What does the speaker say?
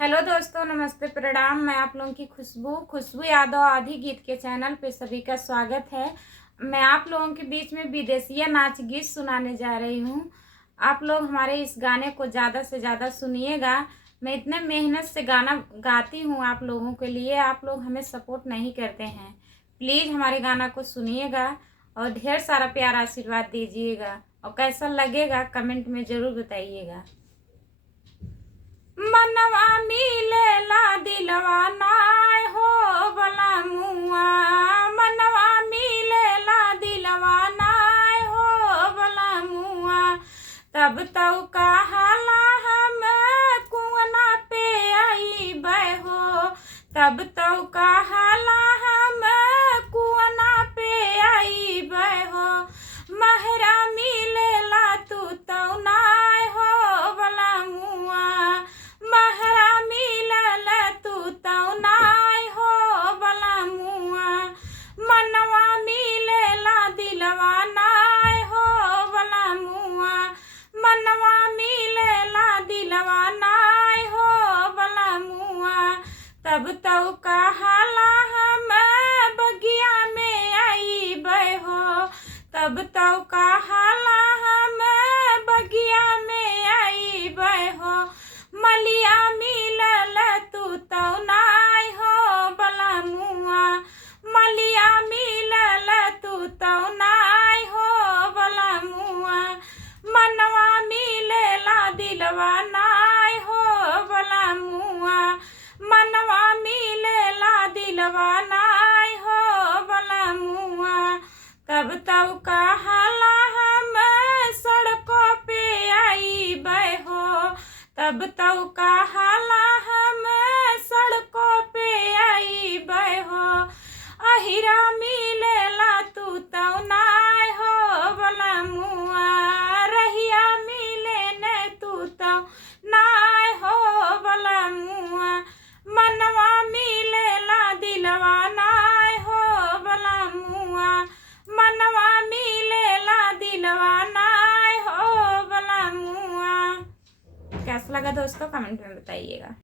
Hello दोस्तों, नमस्ते, प्रणाम। मैं आप लोगों की खुशबू यादव आदि गीत के चैनल पे सभी का स्वागत है। मैं आप लोगों के बीच में विदेशिया नाच गीत सुनाने जा रही हूँ। आप लोग हमारे इस गाने को ज़्यादा से ज़्यादा सुनिएगा। मैं इतने मेहनत से गाना गाती हूँ आप लोगों के लिए, आप लोग हमें सपोर्ट नहीं करते हैं। प्लीज़ हमारे गाना को सुनिएगा और ढेर सारा प्यार आशीर्वाद दीजिएगा, और कैसा लगेगा कमेंट में ज़रूर बताइएगा। मनवा मिलेला दिलवा नाय हो भला मुआ, मनवा मिलेला दिलवा नाय हो भला मुआ। तब तो कहाला हम कुआना पे आई हो, तब तो कहाला हम कुआना पे आई हो। महरा मिलेला तू तो नाय हो भला मुआ, महरा मिलल तू तो नाय हो भला मुआ। मनवा मिलेला दिलवा नाय हो भला मुआ, मनवा मिलेला दिलवा नाय हो भला मुआ। तब तो कहाला हम बगिया में आई हो, तब तो कहाला हम बगिया में आई हो। मलिया मिलल तू तो नाय हो भला मुआ, मलिया मिलल तू तो नाय हो भला मुआ। मनवा मिलेला दिलवा नाय हो भला मुआ, मनवा मिलेला दिलवा नाय हो भला मुआ। तब तो कहाला हम सड़कों पे आई हो, तब तो कहाला हम सड़कों पे आई हो। अहिरा मिलेला तू तो नाय हो भला मुआ, रहिया मिले न तू तो नाय हो भला मुआ। मनवा मिलेला दिलवा नाय हो भला मुआ, मनवा मिलेला दिलवा नाय हो भला मुआ। कैसा लगा दोस्तों, कमेंट में बताइएगा।